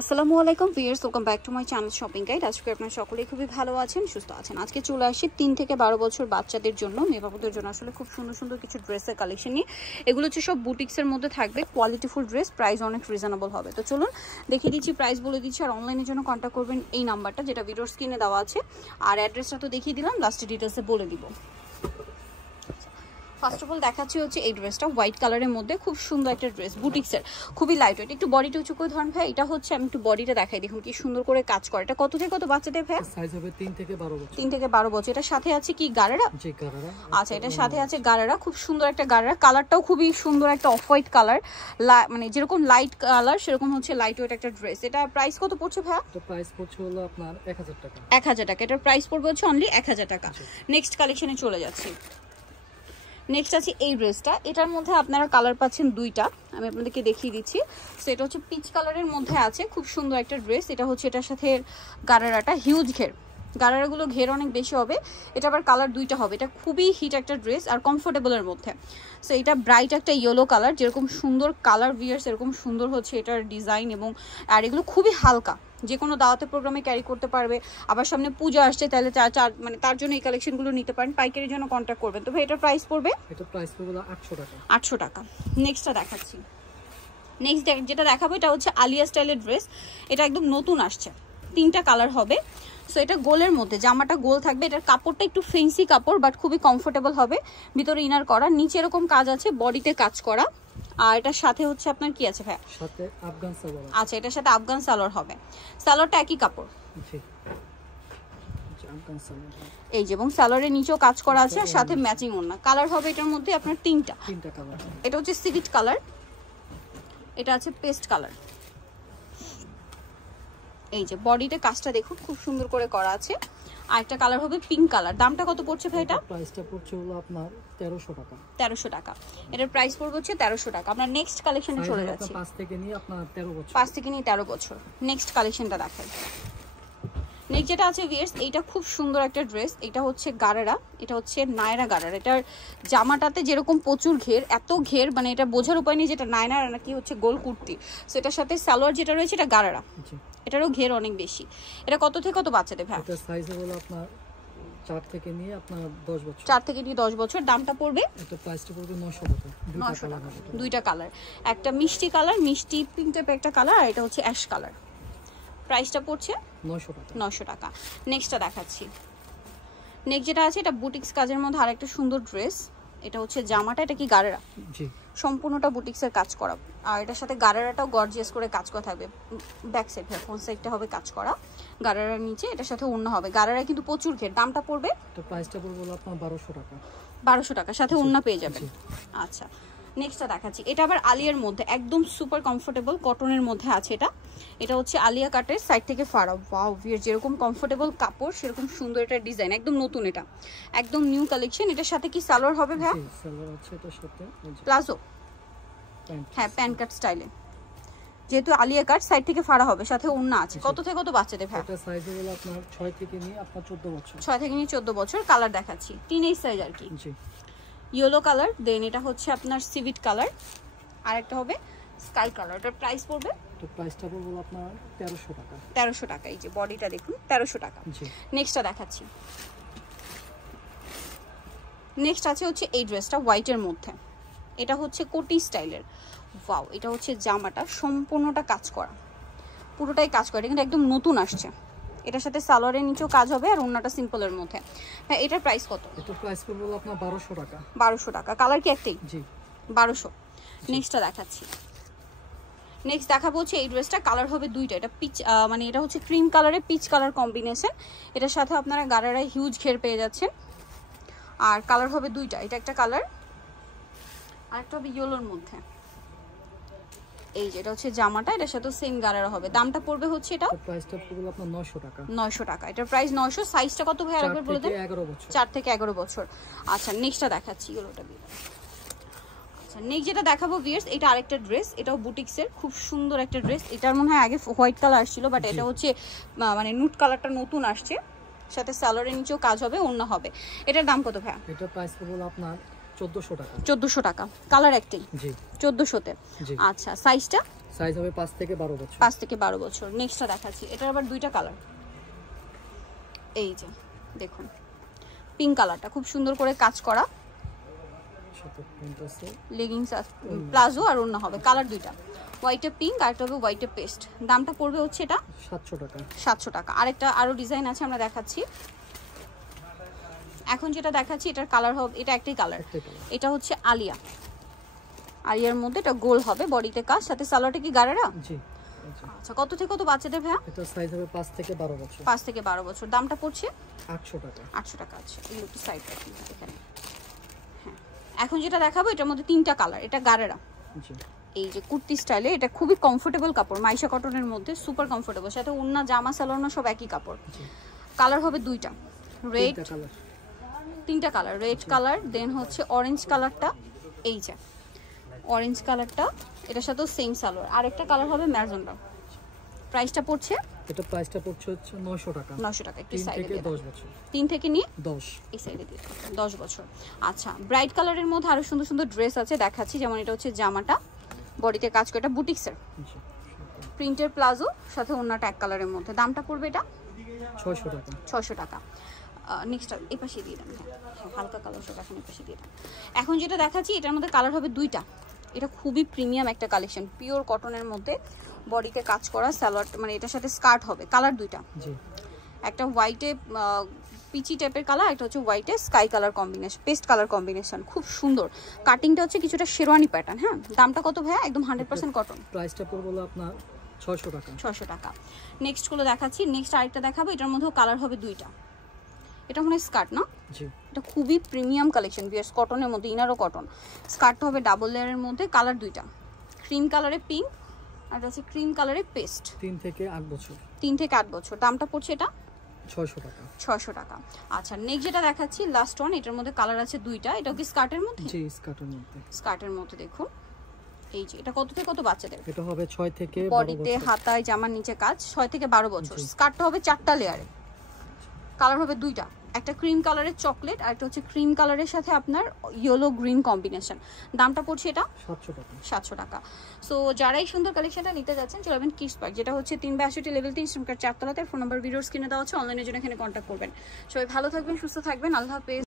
আসসালামু আলাইকুম viewers, welcome back to my channel shopping guide. আজকে আপনারা সকলেই খুবই ভালো আছেন, সুস্থ আছেন। আজকে চলে আসি 3 থেকে 12 বছর বাচ্চাদের জন্য, মেয়ে বাবুদের জন্য আসলে খুব সুন্দর সুন্দর কিছু ড্রেসের কালেকশন নিয়ে। এগুলো হচ্ছে সব বুটিক্সের মধ্যে থাকবে, কোয়ালিটিফুল ড্রেস, প্রাইস অনেক রিজনেবল হবে। তো চলুন দেখিয়ে দিচ্ছি, প্রাইস বলে দিচ্ছি। আর অনলাইনের জন্য কন্ট্যাক্ট করবেন এই নাম্বারটা, যেটা ভিডিওর স্ক্রিনে দেওয়া আছে। আর অ্যাড্রেসটা তো দেখিয়ে দিলাম, লাস্টে ডিটেলসে বলে দিব। ফার্স্ট অফ অল দেখাচ্ছি হচ্ছে এই ড্রেসটা, হোয়াইট কালারের মধ্যে খুব সুন্দর একটা ড্রেস, বুটিক্সের, খুবই লাইট ওয়েট। একটু বডিটা উঁচু করে ধরেন ভাই। এটা হচ্ছে, আমি একটু বডিটা দেখাই, দেখুন কি সুন্দর করে কাজ করে। এটা কত থেকে কত বাচ্চাদের ভাই? সাইজ হবে 3 থেকে 12 বছর। 3 থেকে 12 বছর। এটার সাথে আছে কি গারারা? জি, গারারা। আচ্ছা, এটার সাথে আছে গারারা, খুব সুন্দর একটা গারারা। কালারটাও খুবই সুন্দর, একটা অফ হোয়াইট কালার, মানে যেরকম লাইট কালার সেরকম হচ্ছে লাইট ওয়েট একটা ড্রেস। এটা প্রাইস কত পড়ছে ভাই? তো প্রাইস পড়ছে হলো আপনার 1000 টাকা। 1000 টাকা। এটার প্রাইস পড়বে হচ্ছে অনলি 1000 টাকা। নেক্সট কালেকশনে চলে যাচ্ছি। নেক্সট আছে এই ড্রেসটা, এটার মধ্যে আপনারা কালার পাচ্ছেন দুইটা, আমি আপনাদেরকে দেখিয়ে দিচ্ছি। সো এটা হচ্ছে পিচ কালারের মধ্যে আছে, খুব সুন্দর একটা ড্রেস। এটা হচ্ছে এটার সাথে গারারাটা হিউজ ঘের, গারারাগুলো ঘের অনেক বেশি হবে। এটা আবার কালার দুইটা হবে। এটা খুবই হিট একটা ড্রেস আর কমফোর্টেবলের মধ্যে। সো এটা ব্রাইট একটা ইয়েলো কালার, যেরকম সুন্দর কালার ভিয়ার্স এরকম সুন্দর হচ্ছে এটার ডিজাইন। এবং আর এগুলো খুবই হালকা, যে কোনো দাওয়াতে প্রোগ্রামে ক্যারি করতে পারবে। আবার সামনে পূজা আসছে, তাহলে মানে তার জন্য এই কালেকশনগুলো নিতে পারেন। পাইকারির জন্য কন্ট্যাক্ট করবেন। তো ভাই এটার প্রাইস পড়বে? এটা প্রাইস পড়বে 800 টাকা। 800 টাকা। নেক্সটটা দেখাচ্ছি। নেক্সট যেটা দেখাবো এটা হচ্ছে আলিয়া স্টাইলের ড্রেস। এটা একদম নতুন আসছে, 3টা কালার হবে। সো এটা গোলের মধ্যে, জামাটা গোল থাকবে। এটার কাপড়টা একটু ফেন্সি কাপড়, বাট খুবই কমফোর্টেবল হবে। ভিতরে ইনার করা, নিচে এরকম কাজ আছে, বডিতে কাজ করা। আর এটার সাথে হচ্ছে আপনার কি আছে ভাইয়া? সাথে আফগান সালোয়ার। আচ্ছা, এটার সাথে আফগান সালোয়ার হবে। সালোয়ারটা একই কাপড়। জি, আফগান সালোয়ার। এই যে, এবং সালোয়ারের নিচেও কাজ করা আছে, আর সাথে ম্যাচিং ওড়না। কালার হবে এটার মধ্যে আপনার 3টা কালার। এটা হচ্ছে সিভিট কালার, এটা আছে পেস্ট কালার। এই যে বডিতে কাজটা দেখুন, খুব সুন্দর করে করা আছে। আর একটা কালার হবে পিঙ্ক কালার। দামটা কত পড়ছে ভাই এটা? প্রাইসটা পড়ছে হলো আপনার 1300 টাকা। 1300 টাকা। এটার প্রাইস পড়বে হচ্ছে 1300 টাকা। আমরা নেক্সট কালেকশনে চলে যাচ্ছি। 5 থেকে নিয়ে আপনার 13 বছর। 5 থেকে নিয়ে 13 বছর। নেক্সট কালেকশনটা দেখাই। নেক্সট যেটা আছে ভিয়ার্স, এইটা খুব সুন্দর একটা ড্রেস। এটা হচ্ছে গারারা, এটা হচ্ছে নায়রা গারারা। এটার জামাটাতে যেরকম প্রচুর ঘের, এত ঘের মানে এটা বোঝার উপায় নেই যেটা নায়রা নাকি হচ্ছে গোল কুর্তি। সো এটার সাথে সালোয়ার যেটা রয়েছে এটা গারারা, এটারও ঘের অনেক বেশি। এটা কত থেকে কত বাচ্চাদের ভাই? এটা সাইজ হলো আপনার 4 থেকে নিয়ে আপনার 10 বছর। 4 থেকে নিয়ে 10 বছর। দামটা পড়বে? এটা প্রাইসটা পড়বে 900 টাকা। 900 টাকা। দুইটা কালার, একটা মিষ্টি কালার, মিষ্টি পিঙ্ক টাইপের একটা কালার, আর এটা হচ্ছে অ্যাশ কালার। প্রাইসটা পড়ছে 900 টাকা। 900 টাকা। নেক্সটটা দেখাচ্ছি। নেক্সট যেটা আছে, এটা বুটিক্স কাজের মধ্যে আরেকটা সুন্দর ড্রেস। এটা হচ্ছে জামাটা, এটা কি গারারা? জি, সম্পূর্ণটা বুটিক্সের কাজ করা। আর এটার সাথে গারারাটাও গর্জিয়াস করে কাজ করা থাকবে। ব্যাক সাইড হয়, ফ্রন্ট সাইডটা হবে কাজ করা গারারার নিচে। এটার সাথে ওড়না হবে। গারারা কিন্তু প্রচুর ঘের। দামটা পড়বে? তো প্রাইসটা পড়বে হলো আপনার 1200 টাকা। 1200 টাকা, সাথে ওড়না পেয়ে যাবেন। আচ্ছা, নেক্সটটা দেখাচ্ছি। এটা আবার আলিয়ার মধ্যে, একদম সুপার কমফোর্টেবল কটনের মধ্যে আছে। এটা হচ্ছে আলিয়া কাটের, সাইড থেকে ফাড়া। ওয়াও ভিয়ার, যেরকম কমফোর্টেবল কাপড় সেরকম সুন্দর এটা ডিজাইন, একদম নতুন, এটা একদম নিউ কালেকশন। এটার সাথে কি সালোয়ার হবে ভাই? সালোয়ার আছে এটার সাথে প্লাজো, হ্যাঁ প্যান্ট কাট স্টাইলে। যেহেতু আলিয়া কাট, সাইড থেকে ফাড়া হবে, সাথে ওড়না আছে। কত থেকে কত বাচ্চাদের ভাই? এটা সাইজ হলো আপনার 6 থেকে নিয়ে আপনার 14 বছর। 6 থেকে নিয়ে 14 বছর। কালার দেখাচ্ছি, টিনেজ সাইজ আর কি। জি, ইয়েলো কালার, দেন এটা হচ্ছে আপনার সিভিট কালার, আর একটা হবে স্কাই কালার। এটার প্রাইস পড়বে? তো প্রাইসটা পড়বে আপনার 1300 টাকা। 1300 টাকা। এই যে বডিটা দেখুন, 1300 টাকা। জি, নেক্সটটা দেখাচ্ছি। নেক্সট আছে হচ্ছে এই ড্রেসটা হোয়াইটের মধ্যে। এটা হচ্ছে কোটি স্টাইলের। ওয়াও, এটা হচ্ছে জামাটা সম্পূর্ণটা কাজ করা, পুরোটাই কাজ করা। এটা কিন্তু একদম নতুন আসছে। এটার সাথে সালোয়ারের নিচেও কাজ হবে, আর অন্যটা সিম্পলের মধ্যে। হ্যাঁ, এটার প্রাইস কত? এটা প্রাইস পড়বে আপনার 1200 টাকা। 1200 টাকা। কালার কি একটাই? জি, 1200। নেক্সটটা দেখাচ্ছি। নেক্সট দেখাবো হচ্ছে এই ড্রেসটা, কালার হবে দুইটা। এটা পিচ, মানে এটা হচ্ছে ক্রিম কালারের পিচ কালার কম্বিনেশন। এটার সাথে আপনারা গারারায় হিউজ ঘের পেয়ে যাচ্ছেন। আর কালার হবে দুইটা, এটা একটা কালার, আর একটা হবে ইয়েলোর মধ্যে। এই যে এটা হচ্ছে জামাটা, এটার সাথে সেম গারারা হবে। দামটা পড়বে হচ্ছে, এটা প্রাইসটা পড়বে আপনার 900 টাকা। 900 টাকা। এটার প্রাইস 900। সাইজটা কত ভাই আরেকবার বলে দেন? 11 বছর। 4 থেকে 11 বছর। আচ্ছা, নেক্সটটা দেখাচ্ছি ইয়েলোটা দিয়ে। আচ্ছা, নেক্সট যেটা দেখাবো ভিউয়ার্স, এটা আরেকটা ড্রেস। এটাও বুটিক্সের, খুব সুন্দর একটা ড্রেস। এটার মনে হয় আগে হোয়াইট কালার আসছিল, বাট এটা হচ্ছে মানে নুট কালারটা নতুন আসছে। সাথে সালোয়ারের নিচেও কাজ হবে, ওড়না হবে। এটার দাম কত ভাই? এটা প্রাইস পড়বে আপনার 1400 টাকা। 1400 টাকা। কালার একটাই? জি, 1400 তে। আচ্ছা, সাইজটা? সাইজ হবে 5 থেকে 12 বছর। 5 থেকে 12 বছর। নেক্সটটা দেখাচ্ছি, এটার আবার দুইটা কালার। এই যে দেখুন পিঙ্ক কালারটা খুব সুন্দর করে কাজ করা, সাথে প্রিন্ট আছে, লেগিংস প্লাজো আর ওন্না হবে, কালার দুইটা, হোয়াইটে পিঙ্ক আর একটা হবে হোয়াইটে পেস্ট। দামটা পড়বে হচ্ছে এটা 700 টাকা। 700 টাকা। আরেকটা আরো ডিজাইন আছে আমরা দেখাচ্ছি। এখন যেটা দেখাচ্ছি এটার কালার হবে, এটা একটাই কালার, এটা হচ্ছে আলিয়া, আলিয়ার মধ্যে এটা গোল হবে, বডিতে কাজ, সাথে সালোয়ারটা কি গারারা? জি। আচ্ছা কত থেকে কত বাচ্চাদের ভাইয়া? এটা সাইজ হবে 5 থেকে 12 বছর। 5 থেকে 12 বছর। দামটা পড়ছে 800 টাকা। 800 টাকা। আচ্ছা এগুলো একটু সাইড রাখুন এখানে। হ্যাঁ এখন যেটা দেখাবো এটার মধ্যে তিনটা কালার, এটা গারারা, জি। এই যে কুর্তি স্টাইলে, এটা খুবই কমফোর্টেবল কাপড়, মাইশা কটনের মধ্যে সুপার কমফোর্টেবল, সাথে ওন্না জামা সালোয়ার সব একই কাপড়। কালার হবে দুইটা, রেড, তিনটা কালার, রেড কালার, দেন হচ্ছে অরেঞ্জ কালারটা, এই যে অরেঞ্জ কালারটা, এটার সাথেও সেম সালোয়ার, আরেকটা কালার হবে ম্যাজেন্টা। প্রাইসটা পড়ছে, এটা প্রাইসটা পড়ছে হচ্ছে 900 টাকা। 900 টাকা। একটু 3 সাইডে থেকে দিয়ে 10 বছর। 3 থেকে নিয়ে 10, এই সাইডে দিয়ে 10 বছর। আচ্ছা ব্রাইট কালারের মধ্যে আরো সুন্দর সুন্দর ড্রেস আছে দেখাচ্ছি, যেমন এটা হচ্ছে জামাটা, বডিতে কাজ করে, এটা বুটিক্সের প্রিন্টের প্লাজো, সাথে ওন্নাটা এক কালারের মধ্যে। দামটা পড়বে এটা 600 টাকা। 600 টাকা। নেক্সট এই পাশে দিয়ে দেন, হ্যাঁ হালকা কালার সব এখন এই পাশে দিয়ে দেন। এখন যেটা দেখাচ্ছি এটার মধ্যে কালার হবে দুইটা, এটা খুবই প্রিমিয়াম একটা কালেকশন, পিওর কটনের মধ্যে, বডিতে কাজ করা, সালোয়ার মানে এটার সাথে স্কার্ট হবে, কালার দুইটা, জি। একটা হোয়াইটে পিচি টাইপের কালার, একটা হচ্ছে হোয়াইটে sky colour combination, paste colour combination, খুব সুন্দর। কাটিংটা হচ্ছে কিছুটা শেরওয়ানি প্যাটার্ন। হ্যাঁ দামটা কত ভাইয়া? একদম 100% কটন। প্রাইসটা পড়বে হলো আপনার 600 টাকা। 600 টাকা। নেক্সট গুলো দেখাচ্ছি, নেক্সট আরেকটা দেখাবো, এটার মধ্যেও কালার হবে দুইটা, এটা মনে হয় স্কার্ট না? জি। এটা খুবই প্রিমিয়াম কালেকশন, ভিউয়ার্স কটনের মধ্যে, ইনারও কটন, স্কার্টটা হবে ডাবল লেয়ারের মধ্যে, কালার দুইটা, ক্রিম কালারে পিঙ্ক আর আছে ক্রিম কালারে পেস্ট। 3 থেকে 8 বছর। 3 থেকে 8 বছর। দামটা পড়ছে এটা 600 টাকা। 600 টাকা। আচ্ছা নেক্সট যেটা দেখাচ্ছি লাস্ট ওয়ান, এটার মধ্যে কালার আছে দুইটা, এটাও কি স্কার্টের মধ্যে? জি স্কার্টের মধ্যে। স্কার্টের মধ্যে দেখুন, এই যে এটা কত থেকে কত বাচ্চাদের? এটা হবে 6 থেকে 12 বডিতে বছর। হাতায় জামার নিচে কাজ, 6 থেকে 12 বছর। স্কার্টটা হবে 4টা লেয়ারে, কালার হবে দুইটা, একটা ক্রিম কালারের চকলেট আর একটা হচ্ছে ক্রিম কালারের সাথে আপনার ইয়েলো গ্রিন কম্বিনেশন। দামটা পড়ছে এটা 700 টাকা। 700 টাকা। সো যারা এই সুন্দর কালেকশনটা নিতে যাচ্ছেন চলে যাবেন কিডস পার্ক, যেটা হচ্ছে 3/62 লেভেল 3 স্ট্রিমকার 4 তলাতে। ফোন নাম্বার ভিডিওস কিনে দেওয়া হচ্ছে, অনলাইনের জন্য এখানে কন্ট্যাক্ট করবেন। সবাই ভালো থাকবেন, সুস্থ থাকবেন, আল্লাহ হাফেজ।